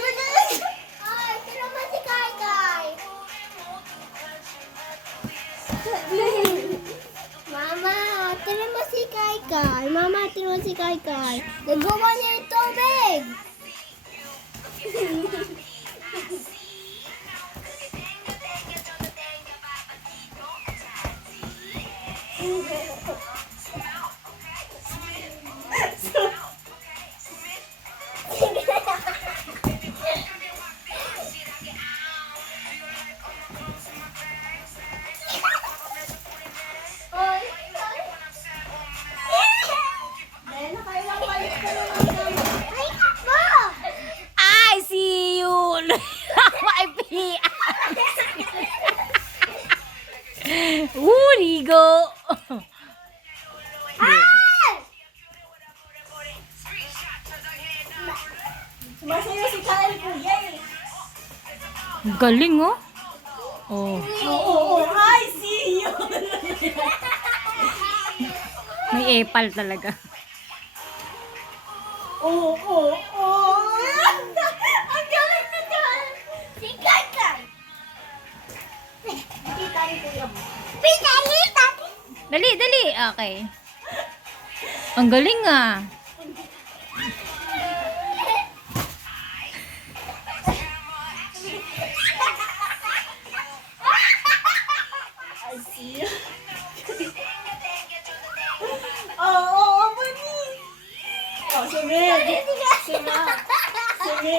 Ay, tira mo si Kai Kai. Mama, tira mo si Kai Kai. Mama, tira mo si Kai Kai. Nagawa niya yung tubig. I see you. My Rigo. Sumasayo si Kyle Kuya eh. Galing oh. Oh, Oo, I see you. may epal talaga. Oo. Ang galing na Kyle. Si Kai Kai. Kita ni Kuya mo. Dali, dali. Okay. Ang galing ah. I see you. Oo, Bunny. Oh, sige. Sige.